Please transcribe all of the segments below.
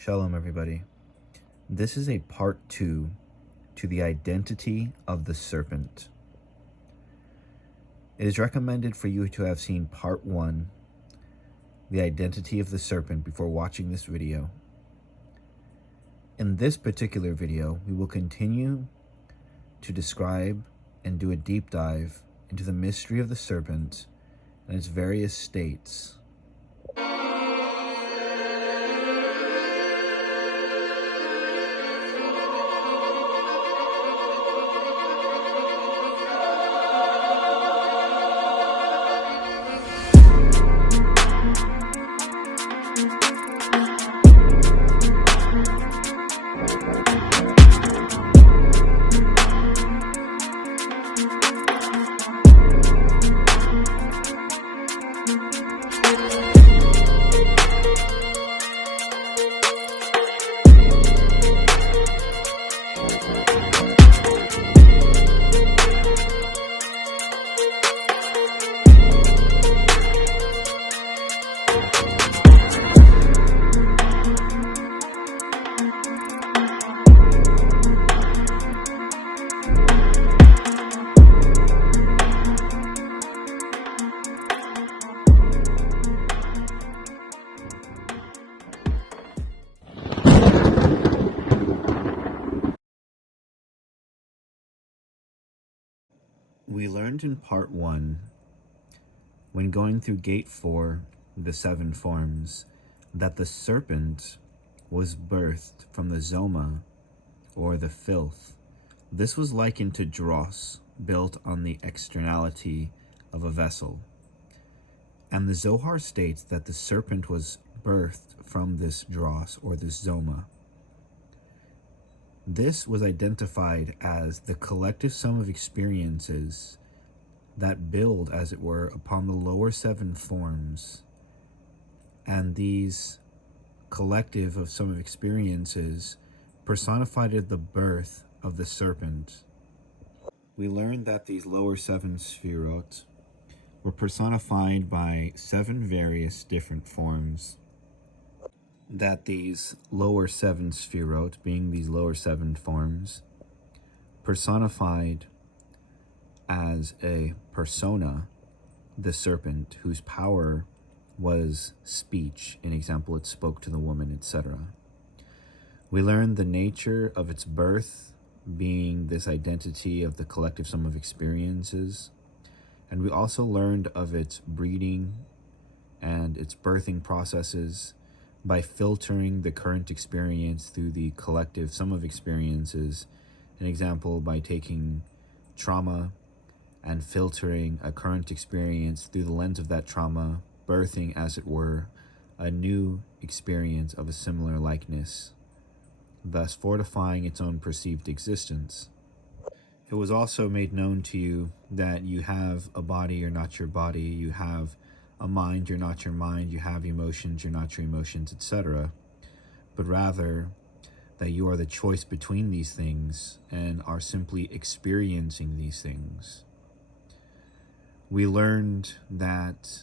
Shalom, everybody. This is a part 2 to the identity of the serpent. It is recommended for you to have seen part 1, the identity of the serpent, before watching this video. In this particular video, we will continue to describe and do a deep dive into the mystery of the serpent and its various states. We learned in part 1, when going through gate 4, the 7 forms, that the serpent was birthed from the zoma, or the filth. This was likened to dross, built on the externality of a vessel. And the Zohar states that the serpent was birthed from this dross, or this zoma. This was identified as the collective sum of experiences that build, as it were, upon the lower 7 forms. And these collective of sum of experiences personified the birth of the serpent. We learned that these lower 7 sphirot were personified by 7 various different forms. That these lower 7 sphirot, being these lower 7 forms, personified as a persona the serpent, whose power was speech. In example, it spoke to the woman, etc. We learned the nature of its birth, being this identity of the collective sum of experiences. And we also learned of its breeding and its birthing processes by filtering the current experience through the collective sum of experiences. An example, by taking trauma and filtering a current experience through the lens of that trauma, birthing, as it were, a new experience of a similar likeness, thus fortifying its own perceived existence. It was also made known to you that you have a body, you're not your body, you have a mind, you're not your mind, you have emotions, you're not your emotions, etc. But rather that you are the choice between these things and are simply experiencing these things. We learned that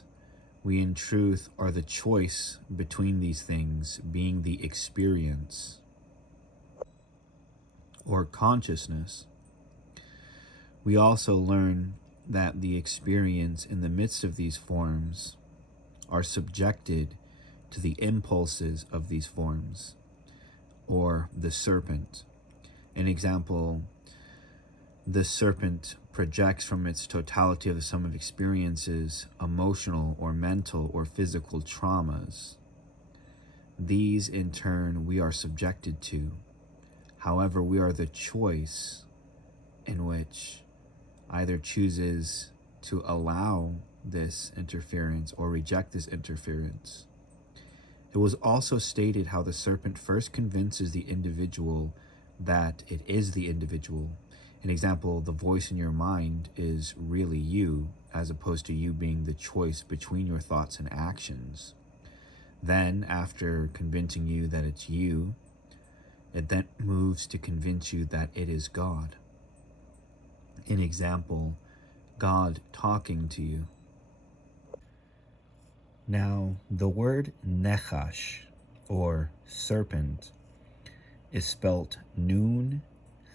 we in truth are the choice between these things, being the experience or consciousness. We also learn that the experience in the midst of these forms are subjected to the impulses of these forms, or the serpent. An example, the serpent projects from its totality of the sum of experiences emotional or mental or physical traumas. These in turn we are subjected to. However, we are the choice in which either chooses to allow this interference or reject this interference. It was also stated how the serpent first convinces the individual that it is the individual. An example, the voice in your mind is really you, as opposed to you being the choice between your thoughts and actions. Then, after convincing you that it's you, it then moves to convince you that it is God. An example, God talking to you. Now, the word nechash or serpent, is spelt Nun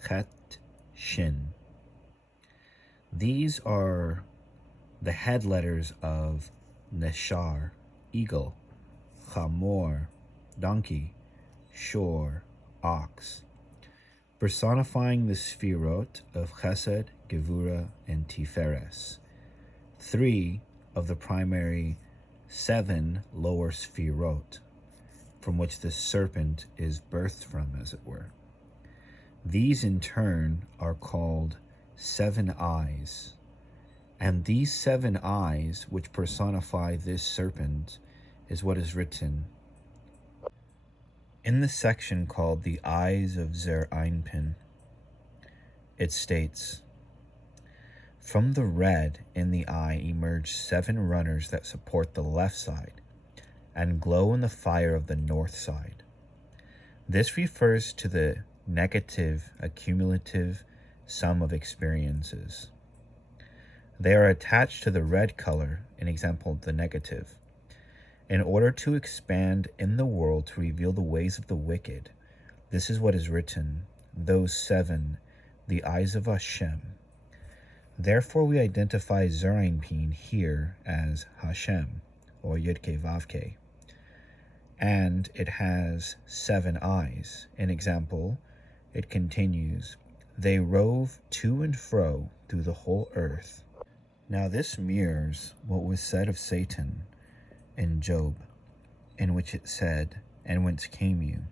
Chet Shin. These are the head letters of Neshar, eagle, Chamor, donkey, Shor, ox, personifying the Sfirot of Chesed, Gevura, and Tiferes, 3 of the primary 7 lower Sfirot, from which the serpent is birthed from, as it were. These in turn are called 7 eyes, and these 7 eyes, which personify this serpent, is what is written in the section called the Eyes of Zer Einpin. It states, "From the red in the eye emerge 7 runners that support the left side and glow in the fire of the north side. This refers to the negative accumulative sum of experiences. They are attached to the red color, in example, the negative, in order to expand in the world to reveal the ways of the wicked. This is what is written, those 7, the eyes of Hashem. Therefore we identify Zerainpin here as Hashem, or Yudke Vavke, and it has 7 eyes. In example, it continues, they rove to and fro through the whole earth." Now this mirrors what was said of Satan in Job, in which it said, "And whence came you?"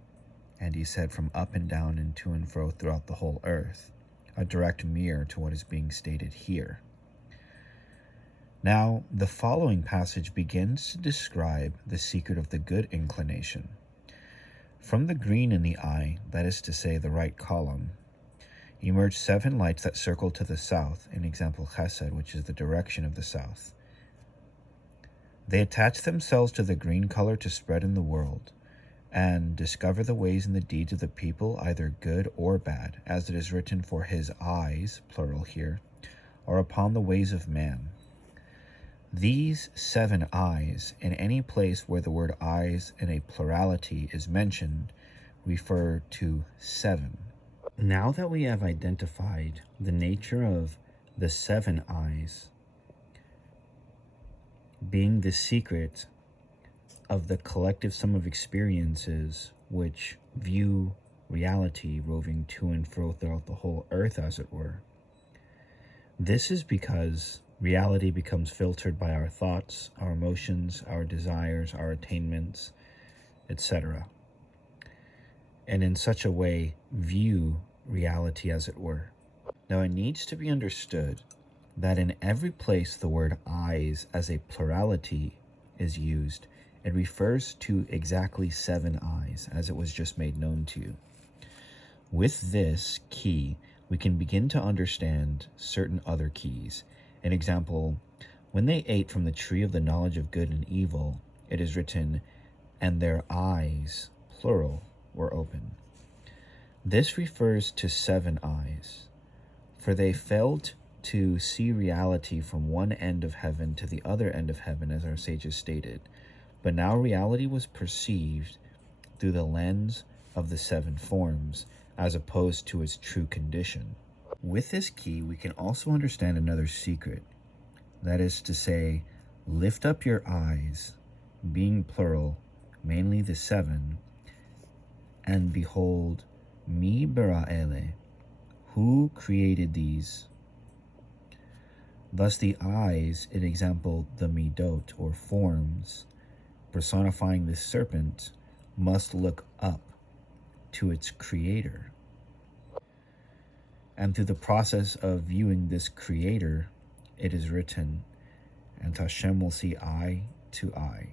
And he said, "From up and down and to and fro throughout the whole earth," a direct mirror to what is being stated here. Now, the following passage begins to describe the secret of the good inclination. From the green in the eye, that is to say the right column, emerge 7 lights that circle to the south, in example Chesed, which is the direction of the south. They attach themselves to the green color to spread in the world, and discover the ways and the deeds of the people, either good or bad, as it is written, "For his eyes," plural here, "are upon the ways of man." These 7 eyes, in any place where the word eyes in a plurality is mentioned, refer to 7. Now that we have identified the nature of the 7 eyes being the secret of the collective sum of experiences which view reality roving to and fro throughout the whole earth, as it were, this is because reality becomes filtered by our thoughts, our emotions, our desires, our attainments, etc., and in such a way view reality, as it were. Now it needs to be understood that in every place the word eyes as a plurality is used, it refers to exactly 7 eyes, as it was just made known to you. With this key, we can begin to understand certain other keys. An example, when they ate from the tree of the knowledge of good and evil, it is written, "And their eyes," plural, "were open." This refers to 7 eyes, for they failed to see reality from one end of heaven to the other end of heaven, as our sages stated. But now reality was perceived through the lens of the 7 forms, as opposed to its true condition. With this key, we can also understand another secret. That is to say, lift up your eyes, being plural, mainly the 7, and behold, Mi Bara'ele, who created these? Thus the eyes, in example, the midot, or forms, personifying the serpent, must look up to its creator. And through the process of viewing this creator, it is written, "And Hashem will see eye to eye."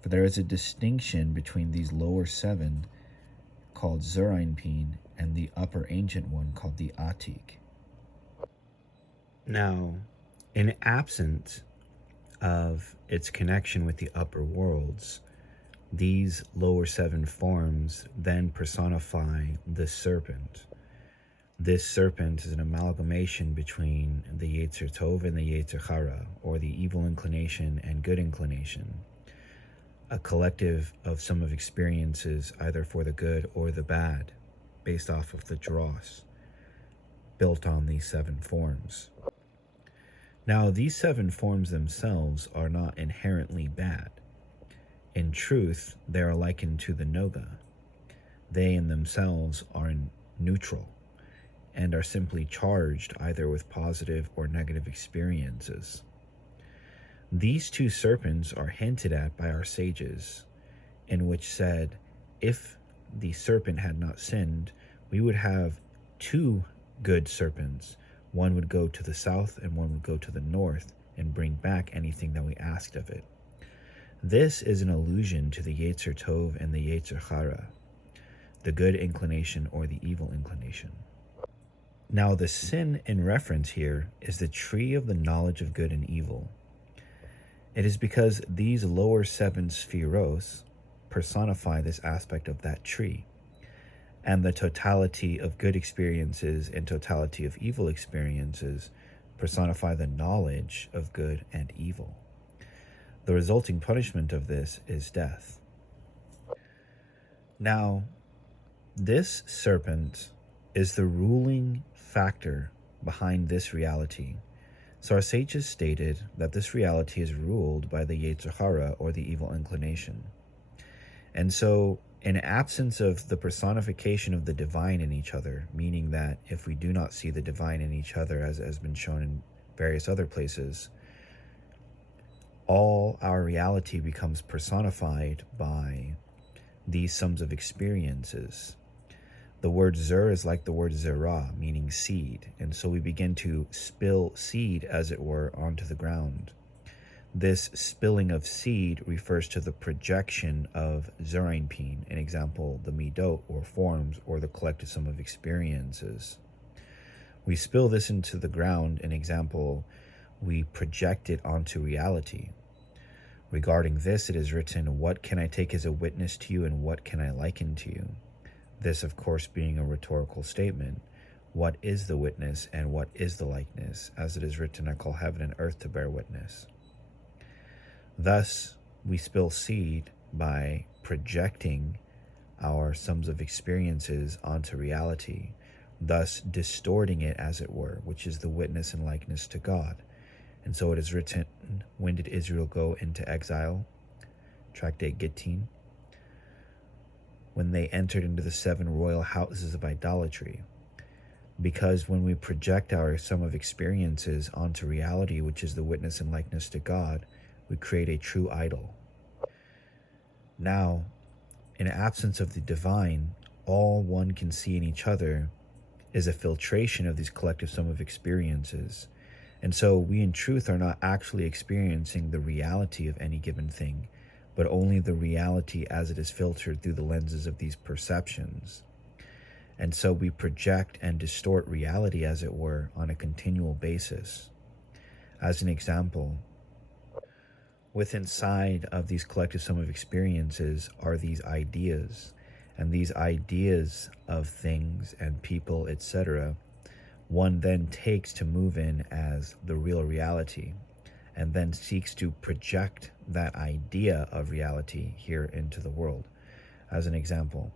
For there is a distinction between these lower 7, called Zerainpin, and the upper ancient one, called the Atik. Now, in absence of its connection with the upper worlds, these lower 7 forms then personify the serpent. This serpent is an amalgamation between the Yetzer Tov and the Yetzer Hara, or the evil inclination and good inclination. a collective of sum of experiences, either for the good or the bad, based off of the dross, built on these 7 forms. Now, these 7 forms themselves are not inherently bad. In truth, they are likened to the Noga. They in themselves are neutral and are simply charged either with positive or negative experiences. These 2 serpents are hinted at by our sages, in which said, if the serpent had not sinned, we would have 2 good serpents. One would go to the south and one would go to the north and bring back anything that we asked of it. This is an allusion to the Yetzer Tov and the Yetzer Hara, the good inclination or the evil inclination. Now, the sin in reference here is the tree of the knowledge of good and evil. It is because these lower 7 spheros personify this aspect of that tree, and the totality of good experiences and totality of evil experiences personify the knowledge of good and evil. The resulting punishment of this is death. Now, this serpent is the ruling factor behind this reality. So our sages stated that this reality is ruled by the Yetzer Hara, or the evil inclination. And so, in absence of the personification of the divine in each other, meaning that if we do not see the divine in each other, as has been shown in various other places, all our reality becomes personified by these sums of experiences. The word zer is like the word zerah, meaning seed, and so we begin to spill seed, as it were, onto the ground. This spilling of seed refers to the projection of zerainpin, an example, the midot, or forms, or the collective sum of experiences. We spill this into the ground, an example, we project it onto reality. Regarding this, it is written, "What can I take as a witness to you, and what can I liken to you?" This, of course, being a rhetorical statement. What is the witness, and what is the likeness? As it is written, "I call heaven and earth to bear witness." Thus, we spill seed by projecting our sums of experiences onto reality, thus distorting it, as it were, which is the witness and likeness to God. And so it is written, when did Israel go into exile? Tractate Gittin. When they entered into the 7 royal houses of idolatry. Because when we project our sum of experiences onto reality, which is the witness and likeness to God, we create a true idol. Now, in absence of the divine, all one can see in each other is a filtration of these collective sum of experiences. And so we in truth are not actually experiencing the reality of any given thing, but only the reality as it is filtered through the lenses of these perceptions. And so we project and distort reality, as it were, on a continual basis. As an example, within inside of these collective sum of experiences are these ideas, and these ideas of things and people, etc., one then takes to move in as the real reality, and then seeks to project that idea of reality here into the world. As an example,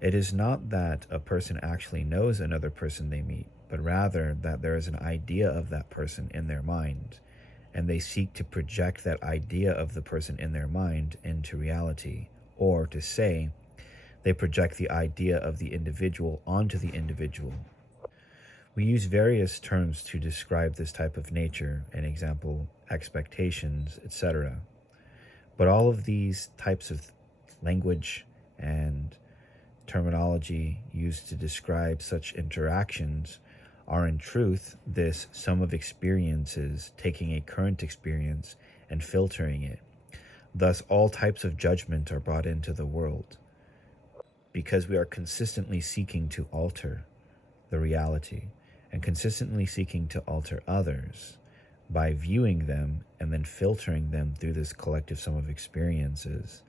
it is not that a person actually knows another person they meet, but rather that there is an idea of that person in their mind, and they seek to project that idea of the person in their mind into reality, or to say, they project the idea of the individual onto the individual. We use various terms to describe this type of nature, an example, expectations, etc. But all of these types of language and terminology used to describe such interactions are in truth this sum of experiences taking a current experience and filtering it. Thus, all types of judgment are brought into the world because we are consistently seeking to alter the reality and consistently seeking to alter others by viewing them and then filtering them through this collective sum of experiences,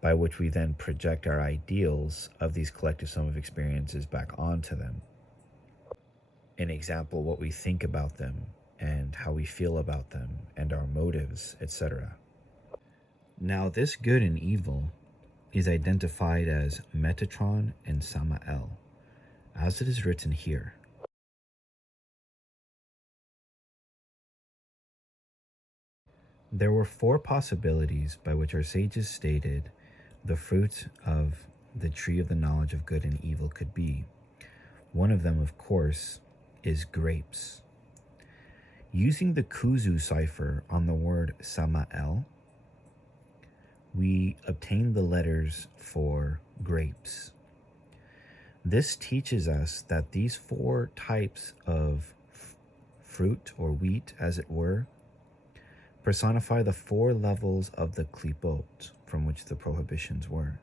by which we then project our ideals of these collective sum of experiences back onto them. An example, what we think about them and how we feel about them and our motives, etc. Now, this good and evil is identified as Metatron and Samael, as it is written here. There were 4 possibilities by which our sages stated the fruit of the tree of the knowledge of good and evil could be. One of them, of course, is grapes. Using the Kuzu cipher on the word Samael, we obtain the letters for grapes. This teaches us that these 4 types of fruit or wheat, as it were, personify the 4 levels of the klipot from which the prohibitions were.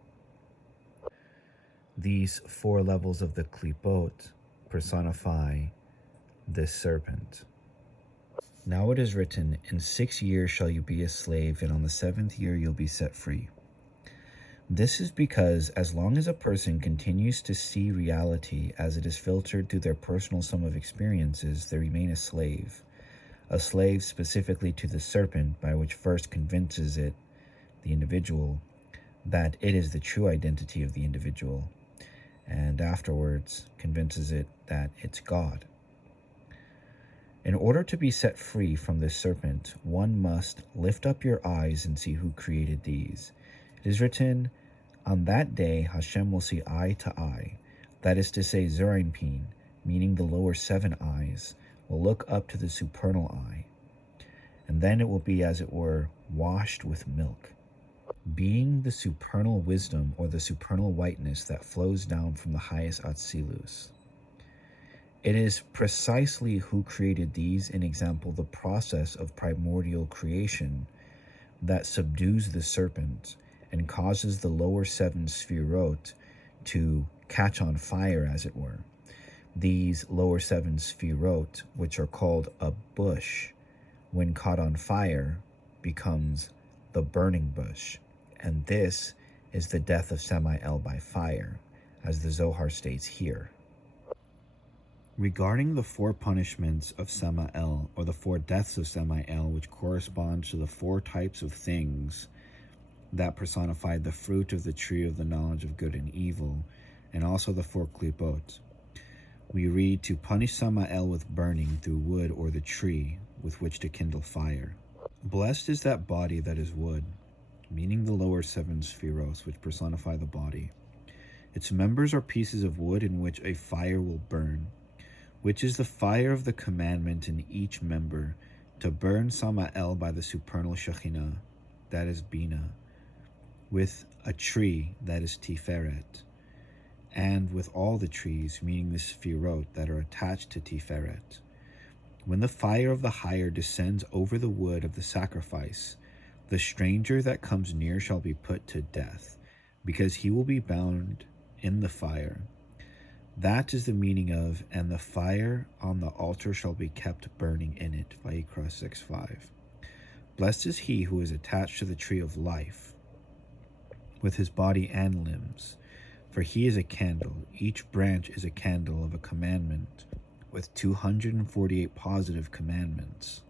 These 4 levels of the klipot personify this serpent. Now it is written, in 6 years shall you be a slave, and on the 7th year you'll be set free. This is because as long as a person continues to see reality as it is filtered through their personal sum of experiences, they remain a slave specifically to the serpent, by which first convinces it, the individual, that it is the true identity of the individual, and afterwards convinces it that it's God. In order to be set free from this serpent, one must lift up your eyes and see who created these. It is written, on that day Hashem will see eye to eye, that is to say Zerainpin, meaning the lower 7 eyes, will look up to the supernal eye, and then it will be, as it were, washed with milk, being the supernal wisdom or the supernal whiteness that flows down from the highest Atzilus. It is precisely who created these, in example, the process of primordial creation, that subdues the serpent and causes the lower 7 sphirot to catch on fire, as it were. These lower 7 sphirot, which are called a bush, when caught on fire, becomes the burning bush. And this is the death of Samael by fire, as the Zohar states here. Regarding the 4 punishments of Samael, or the 4 deaths of Samael, which corresponds to the 4 types of things that personified the fruit of the tree of the knowledge of good and evil, and also the 4 klipot, we read, to punish Samael with burning through wood or the tree with which to kindle fire. Blessed is that body that is wood, meaning the lower 7 spheros, which personify the body. Its members are pieces of wood in which a fire will burn, which is the fire of the commandment in each member, to burn Samael by the supernal Shekhinah, that is Bina, with a tree, that is Tiferet, and with all the trees, meaning the Sphirot, that are attached to Tiferet. When the fire of the higher descends over the wood of the sacrifice, the stranger that comes near shall be put to death, because he will be bound in the fire. That is the meaning of, and the fire on the altar shall be kept burning in it, Vayikra 6:5. Blessed is he who is attached to the tree of life, with his body and limbs, for he is a candle. Each branch is a candle of a commandment, with 248 positive commandments.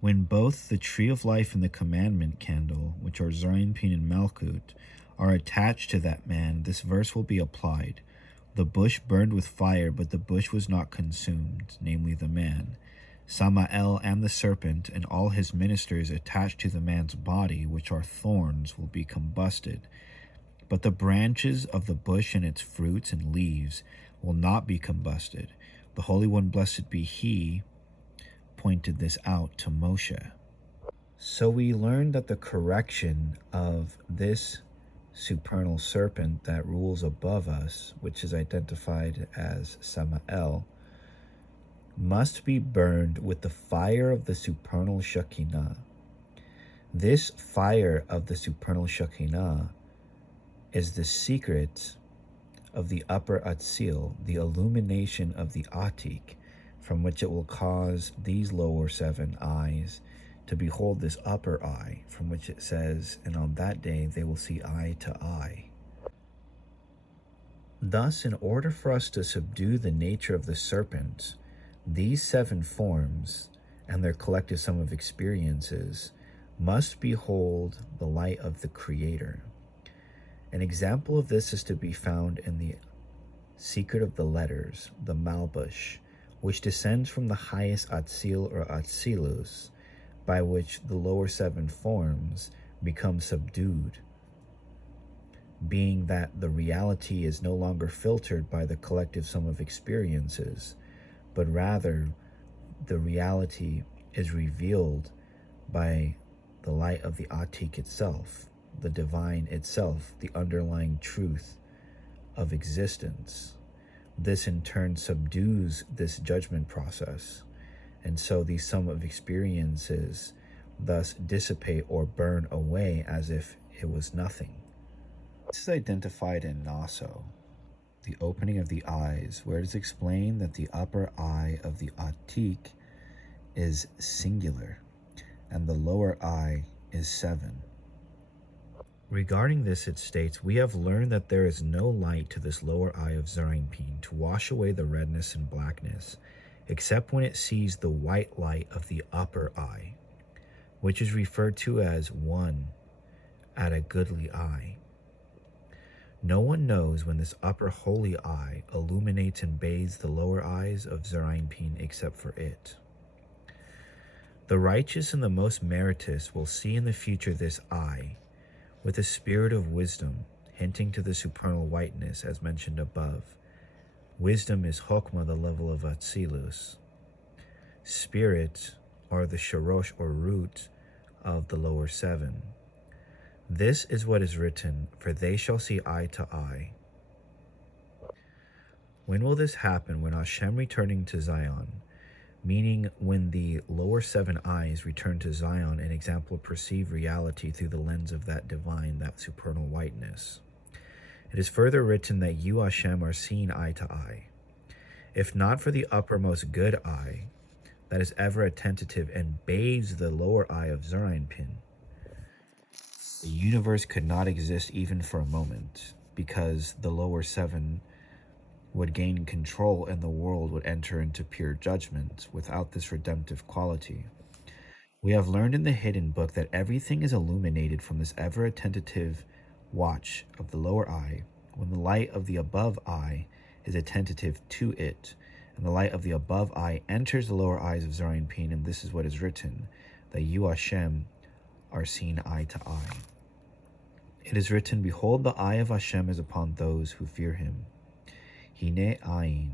When both the tree of life and the commandment candle, which are Zerainpin and Malkut, are attached to that man, this verse will be applied. The bush burned with fire, but the bush was not consumed, namely the man. Samael and the serpent and all his ministers attached to the man's body, which are thorns, will be combusted. But the branches of the bush and its fruits and leaves will not be combusted. The Holy One, blessed be he, pointed this out to Moshe. So we learn that the correction of this supernal serpent that rules above us, which is identified as Samael, must be burned with the fire of the supernal Shekinah. This fire of the supernal Shekinah is the secret of the upper Atzil, the illumination of the Atik, from which it will cause these lower 7 eyes to behold this upper eye, from which it says, and on that day they will see eye to eye. Thus, in order for us to subdue the nature of the serpent, these 7 forms and their collective sum of experiences must behold the light of the Creator. An example of this is to be found in the secret of the letters, the Malbush, which descends from the highest Atzil or Atzilus, by which the lower seven forms become subdued, being that the reality is no longer filtered by the collective sum of experiences, but rather the reality is revealed by the light of the Atik itself, the divine itself, the underlying truth of existence. This in turn subdues this judgment process, and so the sum of experiences thus dissipate or burn away as if it was nothing. This is identified in Naso, the opening of the eyes, where it is explained that the upper eye of the Atik is singular and the lower eye is 7. Regarding this, it states, "We have learned that there is no light to this lower eye of Zerainpin to wash away the redness and blackness, except when it sees the white light of the upper eye, which is referred to as one at a goodly eye. No one knows when this upper holy eye illuminates and bathes the lower eyes of Zerainpin except for it. The righteous and the most meritorious will see in the future this eye, with a spirit of wisdom, hinting to the supernal whiteness as mentioned above. Wisdom is Chokmah, the level of Atzilus. Spirit are the Shorosh or root of the lower 7. This is what is written, for they shall see eye to eye." When will this happen? When Hashem returning to Zion, meaning when the lower 7 eyes return to Zion, an example perceive reality through the lens of that divine, that supernal whiteness. It is further written that you, Hashem, are seen eye to eye. If not for the uppermost good eye, that is ever attentive and bathes the lower eye of Zerainpin, the universe could not exist even for a moment, because the lower 7 would gain control and the world would enter into pure judgment without this redemptive quality. We have learned in the hidden book that everything is illuminated from this ever-attentive watch of the lower eye, when the light of the above eye is attentive to it, and the light of the above eye enters the lower eyes of Zerainpin, and this is what is written, that you, Hashem, are seen eye to eye. It is written, "Behold, the eye of Hashem is upon those who fear him. Hine ayin,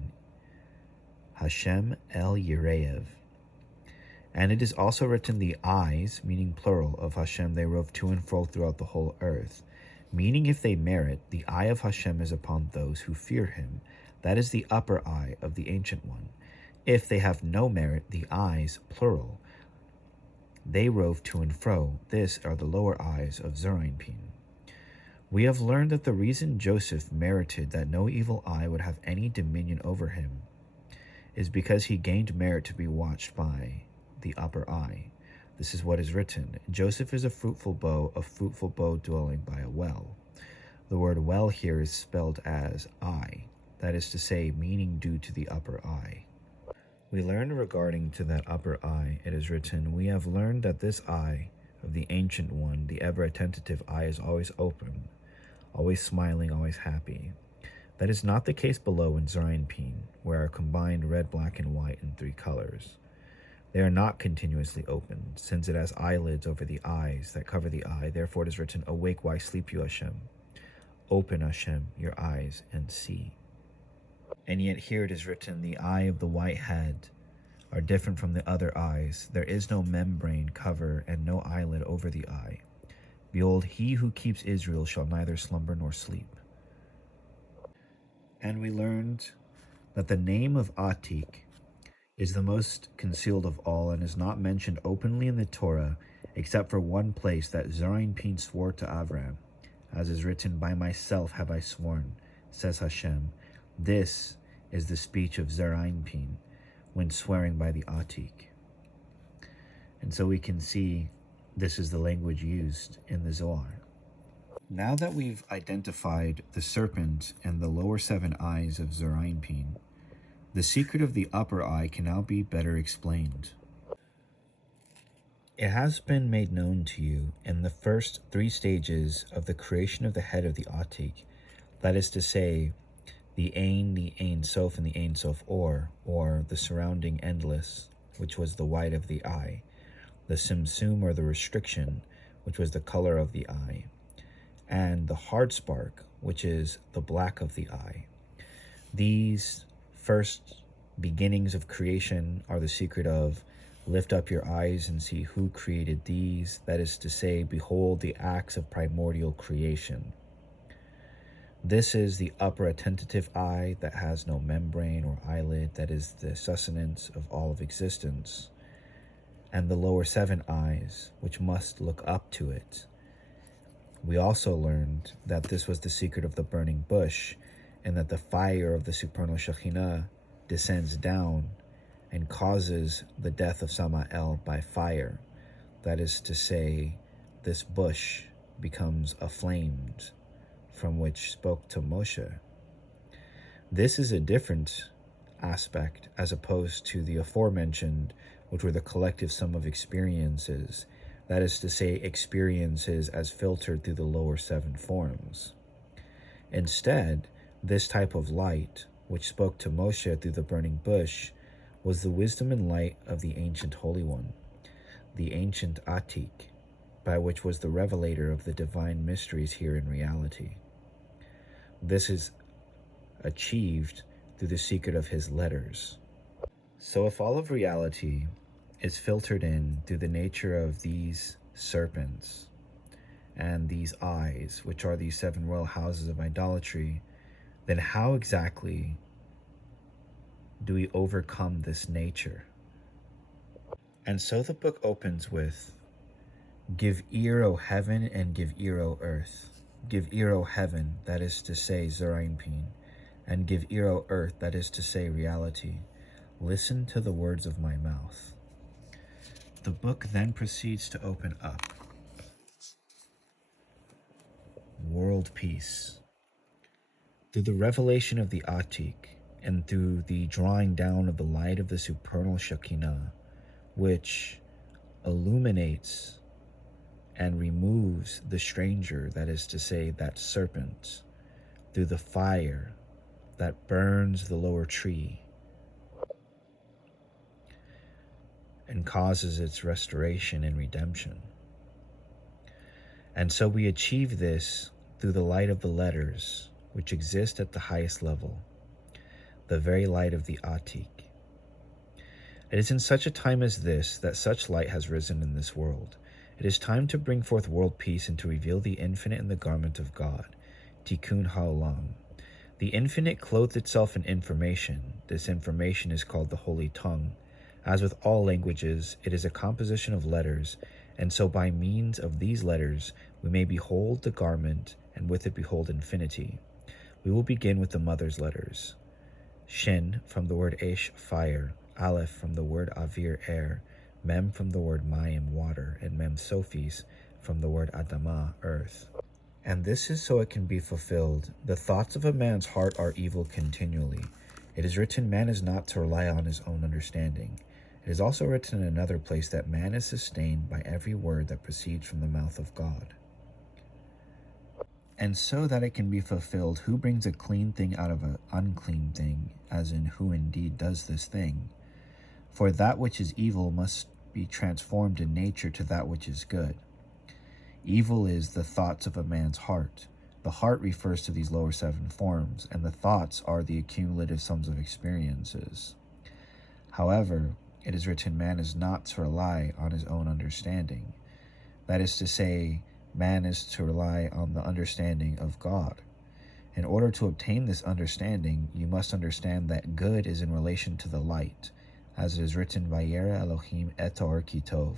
Hashem el Yireyev." And it is also written, "The eyes," meaning plural, "of Hashem, they rove to and fro throughout the whole earth." Meaning, if they merit, the eye of Hashem is upon those who fear him. That is the upper eye of the Ancient One. If they have no merit, the eyes, plural, they rove to and fro. This are the lower eyes of Zerainpin. We have learned that the reason Joseph merited that no evil eye would have any dominion over him is because he gained merit to be watched by the upper eye. This is what is written, "Joseph is a fruitful bow dwelling by a well." The word well here is spelled as eye, that is to say, meaning due to the upper eye. We learned regarding to that upper eye, it is written, "We have learned that this eye of the Ancient One, the ever-attentive eye, is always open, always smiling, always happy. That is not the case below in Zerainpin, where are combined red, black, and white in 3 colors. They are not continuously open, since it has eyelids over the eyes that cover the eye. Therefore it is written, "Awake, why sleep you, Hashem? Open, Hashem, your eyes and see." And yet here it is written, "The eye of the white head are different from the other eyes. There is no membrane cover and no eyelid over the eye. Behold, he who keeps Israel shall neither slumber nor sleep." And we learned that the name of Atik is the most concealed of all and is not mentioned openly in the Torah except for one place that Zerainpin swore to Avram, as is written, "By myself have I sworn, says Hashem." This is the speech of Zerainpin when swearing by the Atik. And so we can see this is the language used in the Zohar. Now that we've identified the serpent and the lower 7 eyes of Zerainpin, the secret of the upper eye can now be better explained. It has been made known to you in the first 3 stages of the creation of the head of the Atik, that is to say, the Ein Sof, and the Ein Sof or the surrounding endless, which was the white of the eye, the Simsum, or the restriction, which was the color of the eye, and the hard spark, which is the black of the eye. These first beginnings of creation are the secret of lift up your eyes and see who created these, that is to say, behold the acts of primordial creation. This is the upper attentive eye that has no membrane or eyelid, that is the sustenance of all of existence, and the lower 7 eyes, which must look up to it. We also learned that this was the secret of the burning bush, and that the fire of the supernal Shekhinah descends down and causes the death of Samael by fire. That is to say, this bush becomes aflamed, from which spoke to Moshe. This is a different aspect as opposed to the aforementioned, which were the collective sum of experiences, that is to say, experiences as filtered through the lower 7 forms. Instead, this type of light, which spoke to Moshe through the burning bush, was the wisdom and light of the ancient Holy One, the ancient Atik, by which was the revelator of the divine mysteries here in reality. This is achieved through the secret of his letters. So if all of reality is filtered in through the nature of these serpents and these eyes, which are these 7 royal houses of idolatry, then how exactly do we overcome this nature? And so the book opens with, give ear, O heaven, and give ear, O earth. Give ear, O heaven, that is to say, Zerainpin, and give ear, O earth, that is to say, reality. Listen to the words of my mouth. The book then proceeds to open up. World peace. Through the revelation of the Atik, and through the drawing down of the light of the supernal Shekinah, which illuminates and removes the stranger, that is to say, that serpent, through the fire that burns the lower tree and causes its restoration and redemption. And so we achieve this through the light of the letters, which exist at the highest level, the very light of the Atik. It is in such a time as this that such light has risen in this world. It is time to bring forth world peace and to reveal the infinite in the garment of God, Tikkun Ha'olam. The infinite clothed itself in information. This information is called the Holy Tongue. As with all languages, it is a composition of letters, and so by means of these letters we may behold the garment, and with it behold infinity. We will begin with the mother's letters. Shin, from the word Esh, fire, Aleph, from the word Avir, air, Mem, from the word Mayim, water, and Mem Sophis, from the word Adamah, earth. And this is so it can be fulfilled. The thoughts of a man's heart are evil continually. It is written, man is not to rely on his own understanding. It is also written in another place that man is sustained by every word that proceeds from the mouth of God. And so that it can be fulfilled, who brings a clean thing out of an unclean thing, as in who indeed does this thing? For that which is evil must be transformed in nature to that which is good. Evil is the thoughts of a man's heart. The heart refers to these lower 7 forms, and the thoughts are the accumulative sums of experiences. However, it is written, man is not to rely on his own understanding. That is to say, man is to rely on the understanding of God. In order to obtain this understanding, you must understand that good is in relation to the light, as it is written, Vayera Elohim et Or ki tov,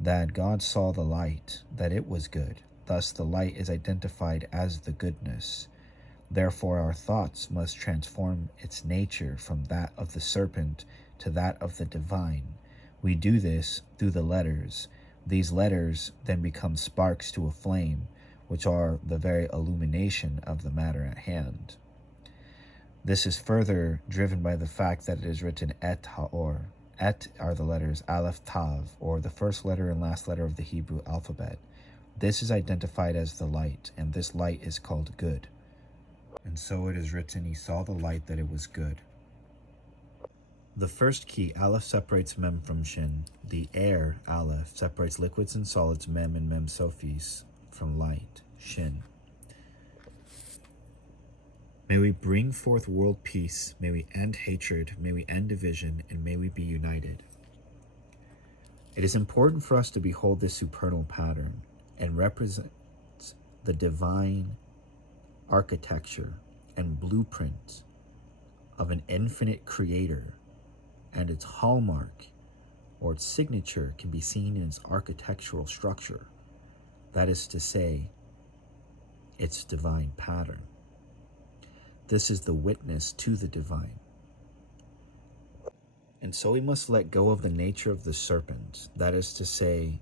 that God saw the light, that it was good. Thus the light is identified as the goodness. Therefore our thoughts must transform its nature from that of the serpent to that of the divine. We do this through the letters. These letters then become sparks to a flame, which are the very illumination of the matter at hand. This is further driven by the fact that it is written Et Haor, Et are the letters Aleph Tav, or the first letter and last letter of the Hebrew alphabet. This is identified as the light, and this light is called good. And so it is written, he saw the light that it was good. The first key, Aleph, separates Mem from Shin. The air, Aleph, separates liquids and solids, Mem and Mem Sophis, from light, Shin. May we bring forth world peace, may we end hatred, may we end division, and may we be united. It is important for us to behold this supernal pattern and represents the divine architecture and blueprint of an infinite creator, and its hallmark or its signature can be seen in its architectural structure. That is to say, its divine pattern. This is the witness to the divine. And so we must let go of the nature of the serpent. That is to say,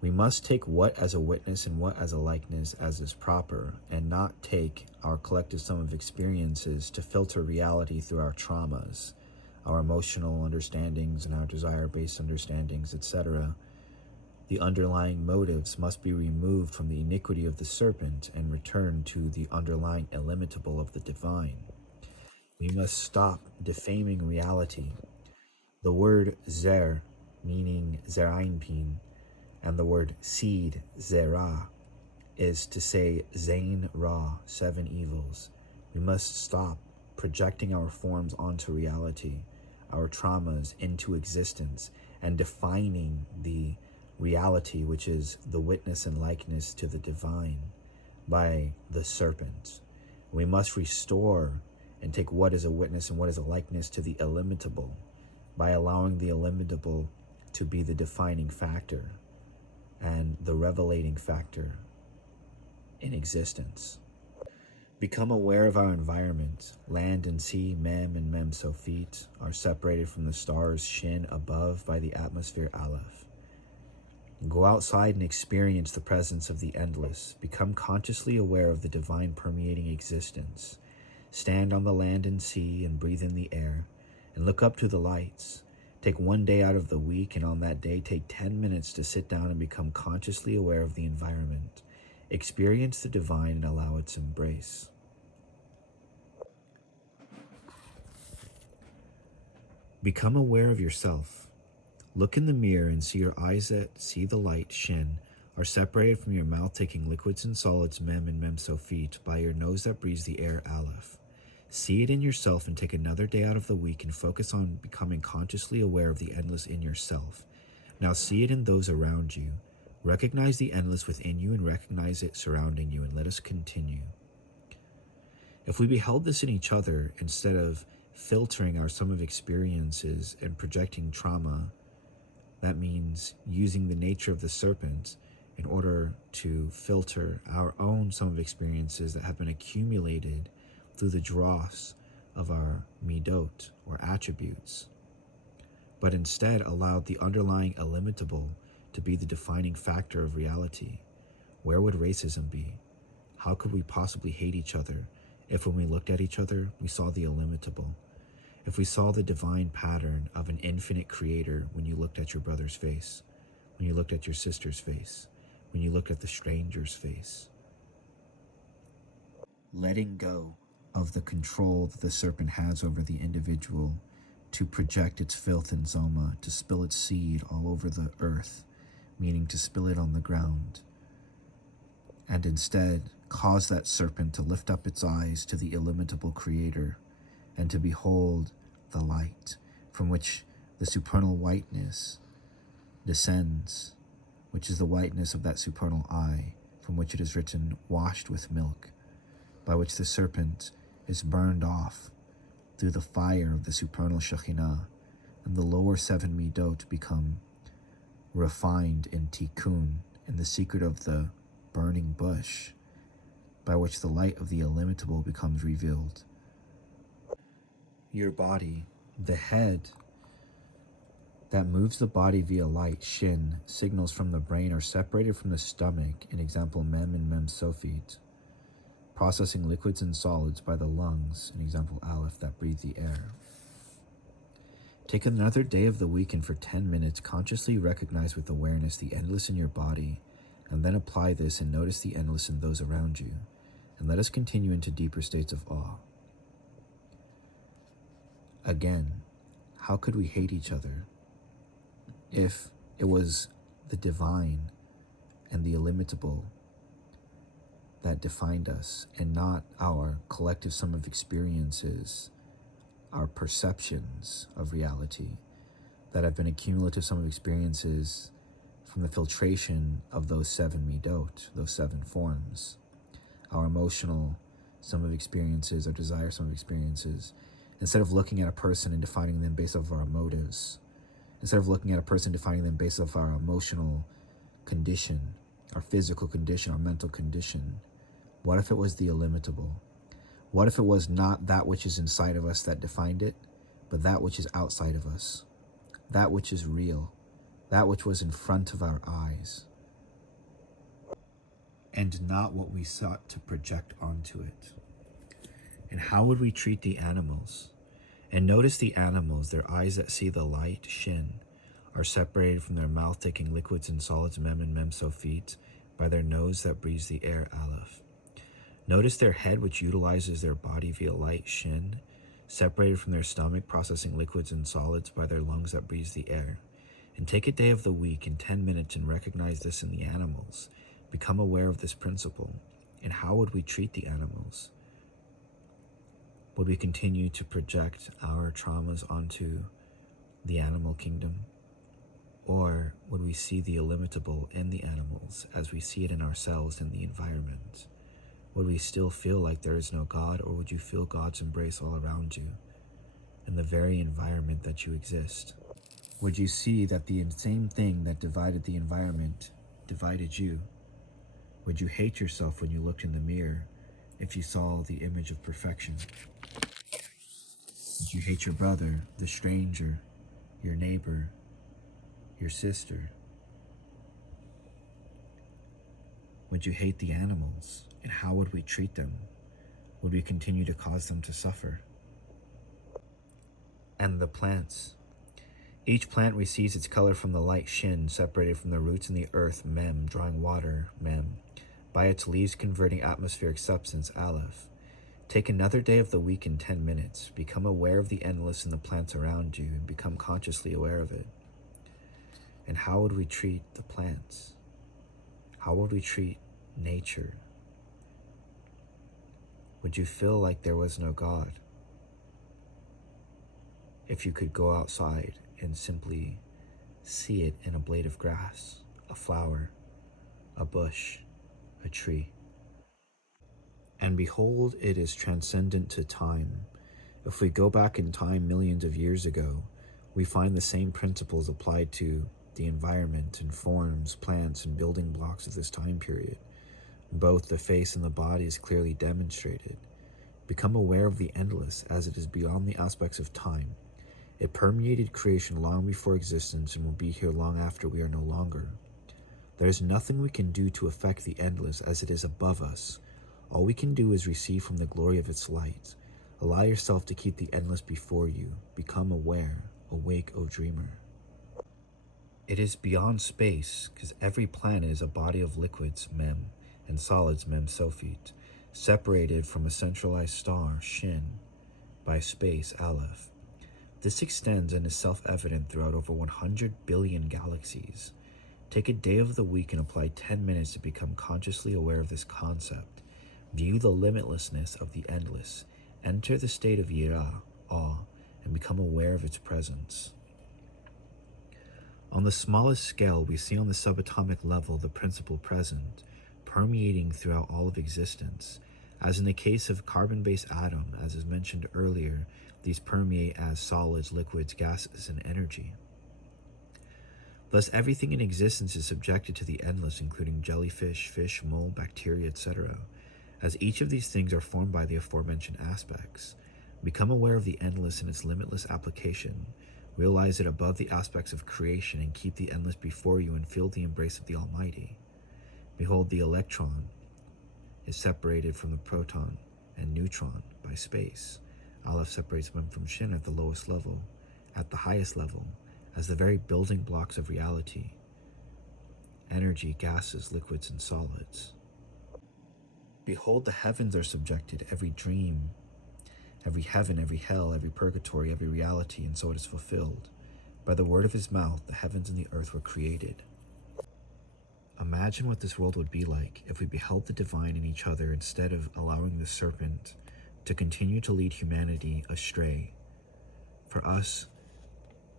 we must take what as a witness and what as a likeness as is proper, and not take our collective sum of experiences to filter reality through our traumas, our emotional understandings and our desire-based understandings, etc. The underlying motives must be removed from the iniquity of the serpent and returned to the underlying illimitable of the divine. We must stop defaming reality. The word zer, meaning zerainpin, and the word seed, zera, is to say zain ra, 7 evils. We must stop projecting our forms onto reality, our traumas into existence, and defining the reality, which is the witness and likeness to the divine, by the serpent. We must restore and take what is a witness and what is a likeness to the illimitable, by allowing the illimitable to be the defining factor and the revelating factor in existence. Become aware of our environment. Land and sea, Mem and Mem Sophit, are separated from the stars Shin above by the atmosphere Aleph. Go outside and experience the presence of the endless. Become consciously aware of the divine permeating existence. Stand on the land and sea and breathe in the air, and look up to the lights. Take one day out of the week, and on that day, take 10 minutes to sit down and become consciously aware of the environment. Experience the divine and allow its embrace. Become aware of yourself. Look in the mirror and see your eyes that see the light, Shin, are separated from your mouth, taking liquids and solids, Mem and Mem Sophit, by your nose that breathes the air, Aleph. See it in yourself and take another day out of the week and focus on becoming consciously aware of the endless in yourself. Now see it in those around you. Recognize the endless within you and recognize it surrounding you, and let us continue. If we beheld this in each other instead of filtering our sum of experiences and projecting trauma, that means using the nature of the serpent in order to filter our own sum of experiences that have been accumulated through the dross of our midot, or attributes, but instead allowed the underlying illimitable to be the defining factor of reality, where would racism be? How could we possibly hate each other if when we looked at each other, we saw the illimitable? If we saw the divine pattern of an infinite creator when you looked at your brother's face, when you looked at your sister's face, when you looked at the stranger's face. Letting go of the control that the serpent has over the individual to project its filth and zoma, to spill its seed all over the earth, meaning to spill it on the ground, and instead cause that serpent to lift up its eyes to the illimitable creator and to behold the light from which the supernal whiteness descends, which is the whiteness of that supernal eye, from which it is written, washed with milk, by which the serpent is burned off through the fire of the supernal Shekhinah, and the lower 7 midot become refined in tikkun, in the secret of the burning bush, by which the light of the illimitable becomes revealed. Your body, the head that moves the body via light, Shin, signals from the brain are separated from the stomach, in example Mem and Mem Sophit, processing liquids and solids by the lungs, in example Aleph, that breathe the air. Take another day of the week and for 10 minutes, consciously recognize with awareness the endless in your body, and then apply this and notice the endless in those around you. And let us continue into deeper states of awe. Again, how could we hate each other if it was the divine and the illimitable that defined us, and not our collective sum of experiences, our perceptions of reality that have been a cumulative sum of experiences from the filtration of those 7 midot, those 7 forms, our emotional sum of experiences, our desire sum of experiences. Instead of looking at a person and defining them based off of our motives, instead of looking at a person defining them based off our emotional condition, our physical condition, our mental condition, what if it was the illimitable? What if it was not that which is inside of us that defined it, but that which is outside of us, that which is real, that which was in front of our eyes, and not what we sought to project onto it? And how would we treat the animals? And notice the animals, their eyes that see the light, shin, are separated from their mouth taking liquids and solids, mem and mem sophet, by their nose that breathes the air, aleph. Notice their head, which utilizes their body via light, shin, separated from their stomach, processing liquids and solids, by their lungs that breathes the air. And take a day of the week in 10 minutes and recognize this in the animals. Become aware of this principle. And how would we treat the animals? Would we continue to project our traumas onto the animal kingdom? Or would we see the illimitable in the animals as we see it in ourselves in the environment? Would we still feel like there is no God, or would you feel God's embrace all around you in the very environment that you exist? Would you see that the same thing that divided the environment divided you? Would you hate yourself when you looked in the mirror if you saw the image of perfection? Would you hate your brother, the stranger, your neighbor, your sister? Would you hate the animals? And how would we treat them? Would we continue to cause them to suffer? And the plants. Each plant receives its color from the light, shin, separated from the roots in the earth, mem, drawing water, mem, by its leaves converting atmospheric substance, aleph. Take another day of the week in 10 minutes. Become aware of the endless in the plants around you and become consciously aware of it. And how would we treat the plants? How would we treat nature? Would you feel like there was no God if you could go outside and simply see it in a blade of grass, a flower, a bush, a tree? And behold, it is transcendent to time. If we go back in time millions of years ago, we find the same principles applied to the environment and forms, plants, and building blocks of this time period. Both the face and the body is clearly demonstrated. Become aware of the endless as it is beyond the aspects of time. It permeated creation long before existence and will be here long after we are no longer. There is nothing we can do to affect the endless as it is above us. All we can do is receive from the glory of its light. Allow yourself to keep the endless before you. Become aware. Awake, O dreamer. It is beyond space, because every planet is a body of liquids, mem, and solids, mem sophet, separated from a centralized star, shin, by space, aleph. This extends and is self-evident throughout over 100 billion galaxies. Take a day of the week and apply 10 minutes to become consciously aware of this concept. View the limitlessness of the endless. Enter the state of yirah, awe, and become aware of its presence. On the smallest scale, we see on the subatomic level the principle present, permeating throughout all of existence. As in the case of carbon-based atom, as is mentioned earlier, these permeate as solids, liquids, gases, and energy. Thus, everything in existence is subjected to the endless, including jellyfish, fish, mold, bacteria, etc., as each of these things are formed by the aforementioned aspects. Become aware of the endless in its limitless application. Realize it above the aspects of creation and keep the endless before you and feel the embrace of the Almighty. Behold, the electron is separated from the proton and neutron by space. Aleph separates them from shin at the lowest level. at the highest level as the very building blocks of reality: energy, gases, liquids, and solids. Behold, the heavens are subjected, every dream, every heaven, every hell, every purgatory, every reality, and so it is fulfilled. By the word of his mouth, the heavens and the earth were created. Imagine what this world would be like if we beheld the divine in each other instead of allowing the serpent to continue to lead humanity astray. For us,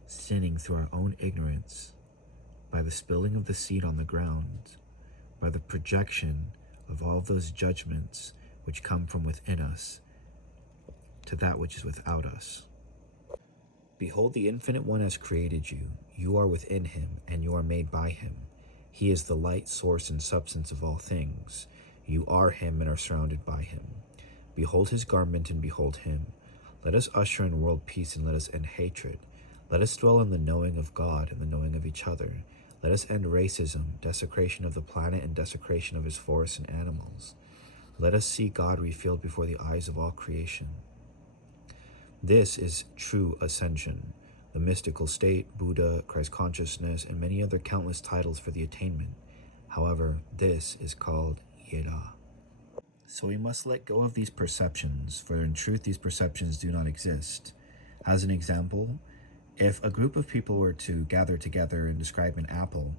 sinning through our own ignorance, by the spilling of the seed on the ground, by the projection of all of those judgments which come from within us to that which is without us. Behold, the Infinite One has created you. You are within him, and you are made by him. He is the light, source, and substance of all things. You are him and are surrounded by him. Behold his garment and behold him. Let us usher in world peace and let us end hatred. Let us dwell in the knowing of God and the knowing of each other. Let us end racism, desecration of the planet, and desecration of his forests and animals. Let us see God revealed before the eyes of all creation. This is true ascension, the mystical state, Buddha, Christ consciousness, and many other countless titles for the attainment. However, this is called Yeda. So we must let go of these perceptions, for in truth these perceptions do not exist. As an example, if a group of people were to gather together and describe an apple,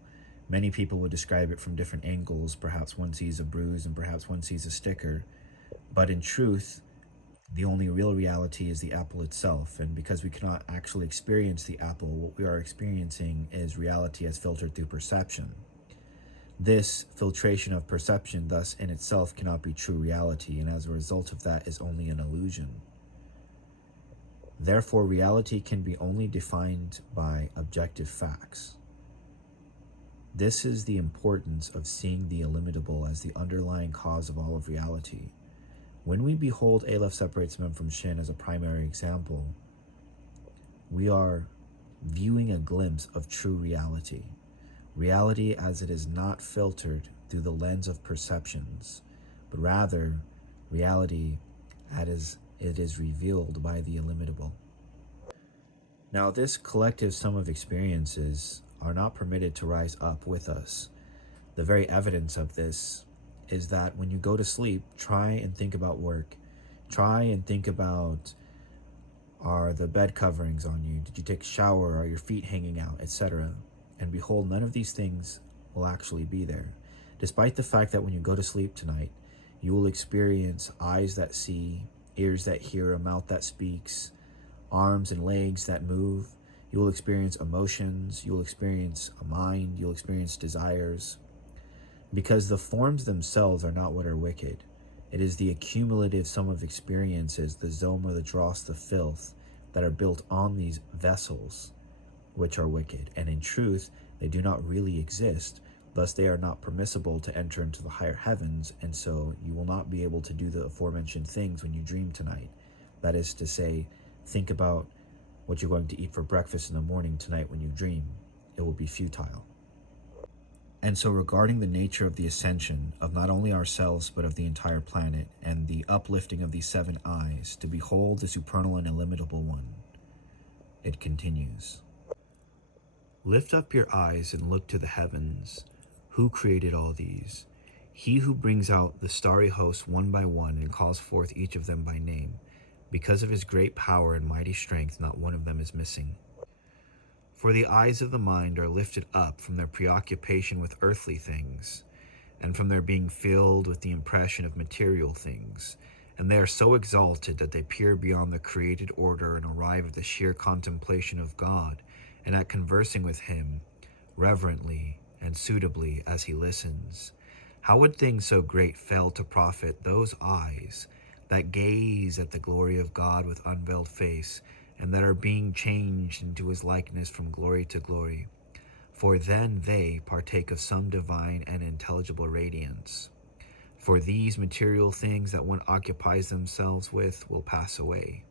many people would describe it from different angles. Perhaps one sees a bruise and perhaps one sees a sticker. But in truth, the only real reality is the apple itself. And because we cannot actually experience the apple, what we are experiencing is reality as filtered through perception. This filtration of perception, thus in itself, cannot be true reality, and as a result of that is only an illusion. Therefore, reality can be only defined by objective facts. This is the importance of seeing the illimitable as the underlying cause of all of reality. When we behold Aleph separates Mem from Shin as a primary example, we are viewing a glimpse of true reality. Reality as it is not filtered through the lens of perceptions, but rather reality as it is revealed by the illimitable. Now, this collective sum of experiences are not permitted to rise up with us. The very evidence of this is that when you go to sleep, try and think about work. Try and think about, are the bed coverings on you? Did you take a shower? Are your feet hanging out? Etc. And behold, none of these things will actually be there. Despite the fact that when you go to sleep tonight, you will experience eyes that see, ears that hear, a mouth that speaks, arms and legs that move. You will experience emotions. You will experience a mind. You'll experience desires. Because the forms themselves are not what are wicked. It is the accumulative sum of experiences, the zoma, the dross, the filth, that are built on these vessels, which are wicked. And in truth, they do not really exist. Thus, they are not permissible to enter into the higher heavens, and so you will not be able to do the aforementioned things when you dream tonight. That is to say, think about what you're going to eat for breakfast in the morning tonight when you dream. It will be futile. And so regarding the nature of the ascension of not only ourselves, but of the entire planet, and the uplifting of these 7 eyes to behold the supernal and illimitable one, it continues. Lift up your eyes and look to the heavens. Who created all these? He who brings out the starry hosts one by one and calls forth each of them by name. Because of his great power and mighty strength, not one of them is missing. For the eyes of the mind are lifted up from their preoccupation with earthly things, and from their being filled with the impression of material things, and they are so exalted that they peer beyond the created order and arrive at the sheer contemplation of God, and at conversing with him, reverently and suitably as he listens. How would things so great fail to profit those eyes that gaze at the glory of God with unveiled face, and that are being changed into his likeness from glory to glory? For then they partake of some divine and intelligible radiance. For these material things that one occupies themselves with will pass away.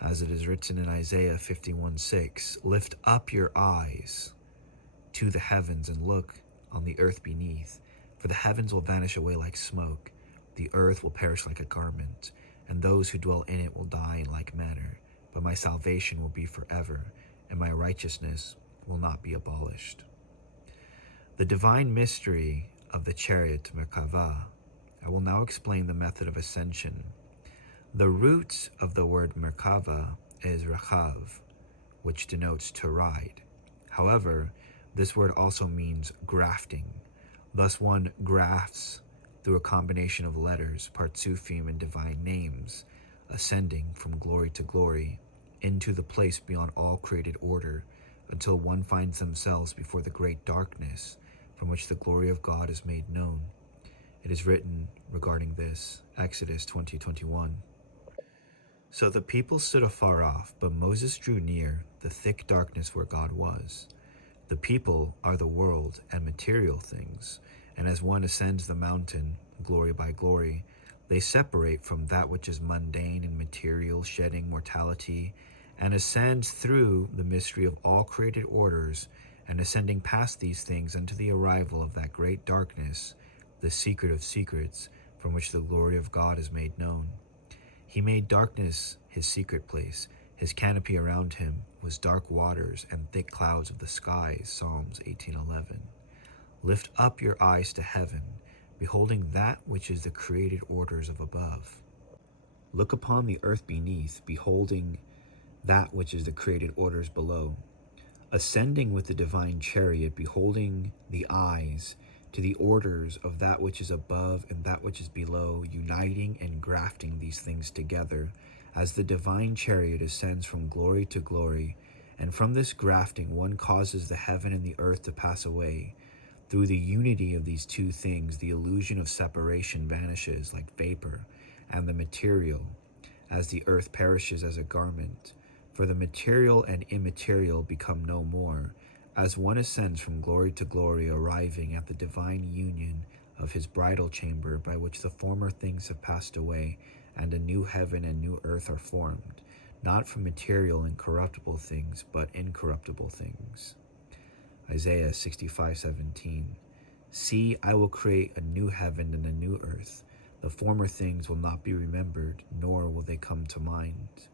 As it is written in Isaiah 51:6, lift up your eyes to the heavens and look on the earth beneath, for the heavens will vanish away like smoke, the earth will perish like a garment, and those who dwell in it will die in like manner. but my salvation will be forever, and my righteousness will not be abolished. The divine mystery of the chariot Merkava. I will now explain the method of ascension. The root of the word Merkava is rechav, which denotes to ride. However, this word also means grafting. Thus one grafts through a combination of letters, partsufim, and divine names, ascending from glory to glory into the place beyond all created order until one finds themselves before the great darkness from which the glory of God is made known. It is written regarding this, Exodus 20:21. So the people stood afar off, but Moses drew near the thick darkness where God was. The people are the world and material things, and as one ascends the mountain, glory by glory, they separate from that which is mundane and material, shedding mortality, and ascends through the mystery of all created orders, and ascending past these things unto the arrival of that great darkness, the secret of secrets, from which the glory of God is made known. He made darkness his secret place. His canopy around him was dark waters and thick clouds of the skies, Psalms 18:11. Lift up your eyes to heaven, beholding that which is the created orders of above. Look upon the earth beneath, beholding that which is the created orders below. Ascending with the divine chariot, beholding the eyes to the orders of that which is above and that which is below, uniting and grafting these things together, as the divine chariot ascends from glory to glory, and from this grafting one causes the heaven and the earth to pass away. Through the unity of these two things, the illusion of separation vanishes like vapor, and the material, as the earth perishes as a garment. For the material and immaterial become no more, as one ascends from glory to glory, arriving at the divine union of his bridal chamber, by which the former things have passed away, and a new heaven and new earth are formed, not from material and corruptible things, but incorruptible things. Isaiah 65:17. See, I will create a new heaven and a new earth. The former things will not be remembered, nor will they come to mind.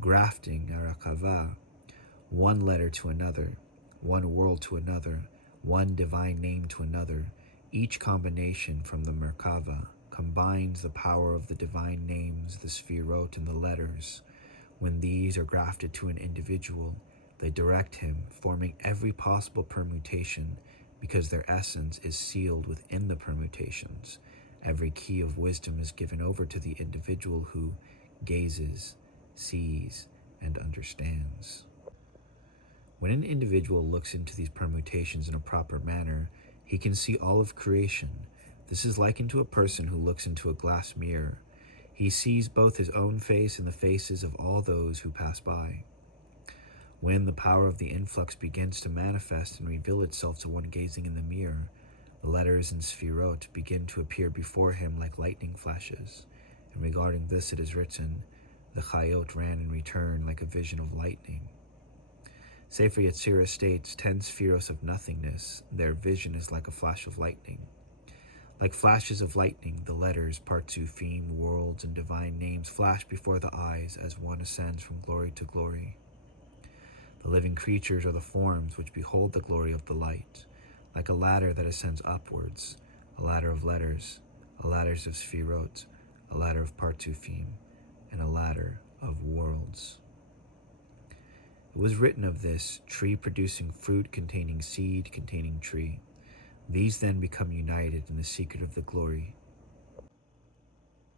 Grafting, arakava, one letter to another, one world to another, one divine name to another. Each combination from the Merkava combines the power of the divine names, the sphirot, and the letters. When these are grafted to an individual, they direct him, forming every possible permutation, because their essence is sealed within the permutations. Every key of wisdom is given over to the individual who gazes, sees, and understands. When an individual looks into these permutations in a proper manner, he can see all of creation. This is likened to a person who looks into a glass mirror. He sees both his own face and the faces of all those who pass by. When the power of the influx begins to manifest and reveal itself to one gazing in the mirror, the letters and sphirot begin to appear before him like lightning flashes. And regarding this it is written, the Chayot ran and returned like a vision of lightning. Sefer Yetzirah states, 10 spheros of nothingness, their vision is like a flash of lightning. Like flashes of lightning, the letters, partsufim, worlds, and divine names flash before the eyes as one ascends from glory to glory. The living creatures are the forms which behold the glory of the light, like a ladder that ascends upwards, a ladder of letters, a ladder of sphirot, a ladder of partsufim, and a ladder of worlds. It was written of this, tree producing fruit containing seed containing tree. These then become united in the secret of the glory.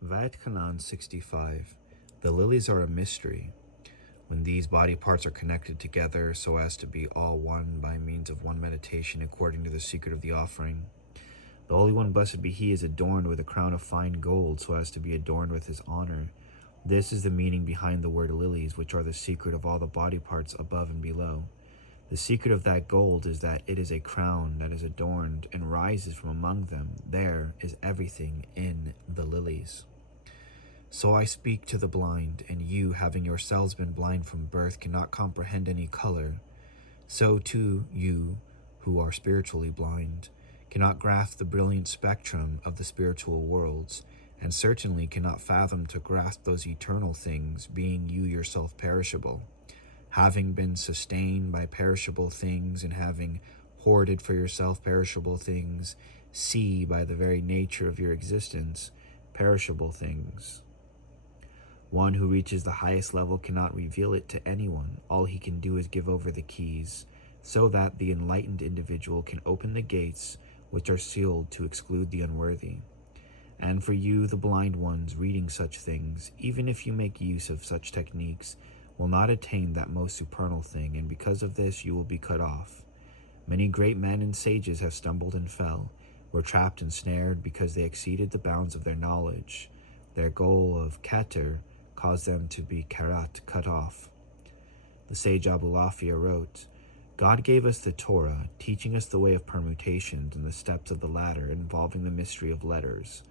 Vayet Kanan 65. The lilies are a mystery. When these body parts are connected together so as to be all one by means of one meditation according to the secret of the offering, the Holy One, blessed be He, is adorned with a crown of fine gold so as to be adorned with His honor. This is the meaning behind the word lilies, which are the secret of all the body parts above and below. The secret of that gold is that it is a crown that is adorned and rises from among them. There is everything in the lilies. So I speak to the blind, and you, having yourselves been blind from birth, cannot comprehend any color. So too you, who are spiritually blind, cannot grasp the brilliant spectrum of the spiritual worlds, and certainly cannot fathom to grasp those eternal things, being you yourself perishable. Having been sustained by perishable things and having hoarded for yourself perishable things, see by the very nature of your existence perishable things. One who reaches the highest level cannot reveal it to anyone. All he can do is give over the keys, so that the enlightened individual can open the gates which are sealed to exclude the unworthy. And for you, the blind ones, reading such things, even if you make use of such techniques, will not attain that most supernal thing, and because of this you will be cut off. Many great men and sages have stumbled and fell, were trapped and snared because they exceeded the bounds of their knowledge. Their goal of Keter caused them to be karat, cut off. The sage Abulafia wrote, God gave us the Torah, teaching us the way of permutations and the steps of the ladder involving the mystery of letters.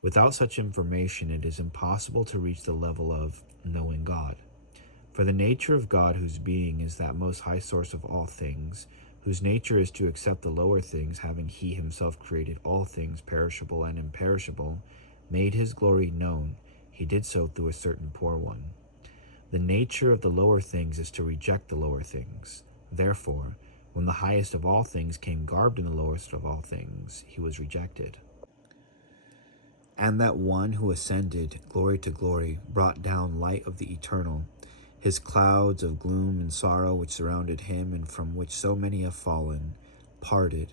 Without such information, it is impossible to reach the level of knowing God. For the nature of God, whose being is that most high source of all things, whose nature is to accept the lower things, having he himself created all things perishable and imperishable, made his glory known, he did so through a certain poor one. The nature of the lower things is to reject the lower things. Therefore, when the highest of all things came garbed in the lowest of all things, he was rejected. And that one who ascended glory to glory brought down light of the eternal, his clouds of gloom and sorrow which surrounded him and from which so many have fallen, parted.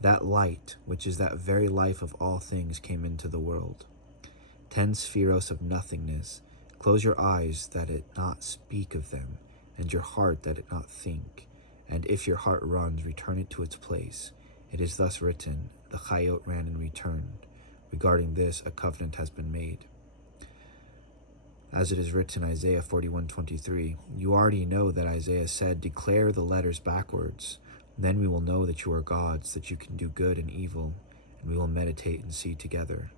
That light, which is that very life of all things, came into the world. 10 spheros of nothingness, close your eyes that it not speak of them, and your heart that it not think. And if your heart runs, return it to its place. It is thus written, the Chayot ran and returned. Regarding this, a covenant has been made. As it is written in Isaiah 41:23, you already know that Isaiah said, declare the letters backwards. Then we will know that you are gods, that you can do good and evil, and we will meditate and see together.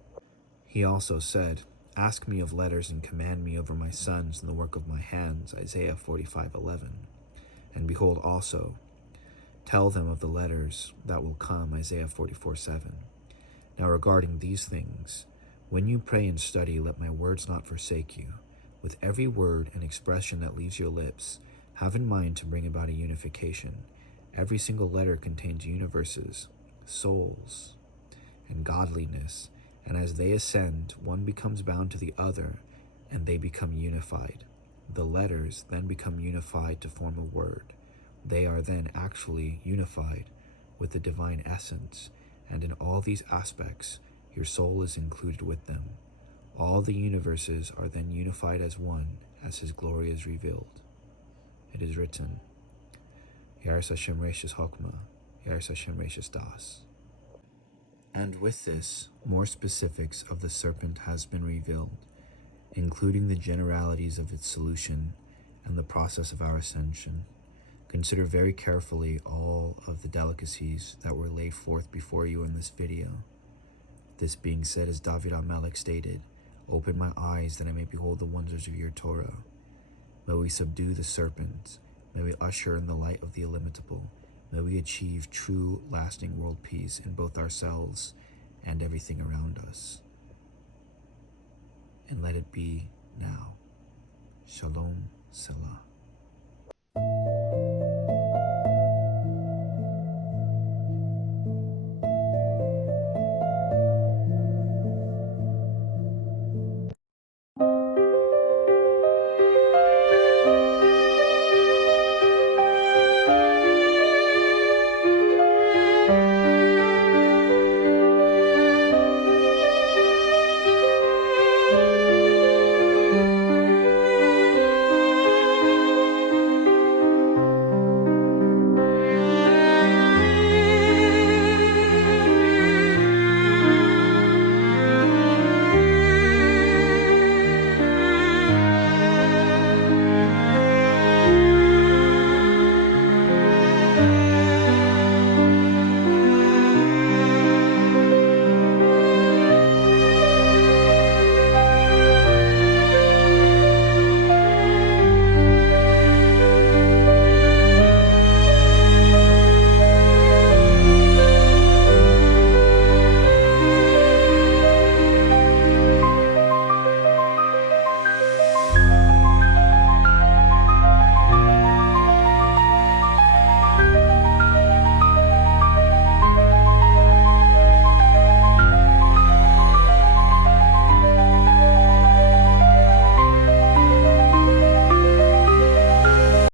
He also said, ask me of letters and command me over my sons and the work of my hands, Isaiah 45:11. And behold also, tell them of the letters that will come, Isaiah 44:7. Now regarding these things, when you pray and study, let my words not forsake you. With every word and expression that leaves your lips, have in mind to bring about a unification. Every single letter contains universes, souls, and godliness, and as they ascend, one becomes bound to the other, and they become unified. The letters then become unified to form a word. They are then actually unified with the divine essence, and in all these aspects, your soul is included with them. All the universes are then unified as one, as his glory is revealed. It is written, Yaris Hashem Reishis Hokmah, Yaris Hashem Reishis Das. And with this, more specifics of the serpent has been revealed, including the generalities of its solution and the process of our ascension. Consider very carefully all of the delicacies that were laid forth before you in this video. This being said, as David HaMelech stated, open my eyes that I may behold the wonders of your Torah. May we subdue the serpent. May we usher in the light of the illimitable. May we achieve true, lasting world peace in both ourselves and everything around us. And let it be now. Shalom Selah.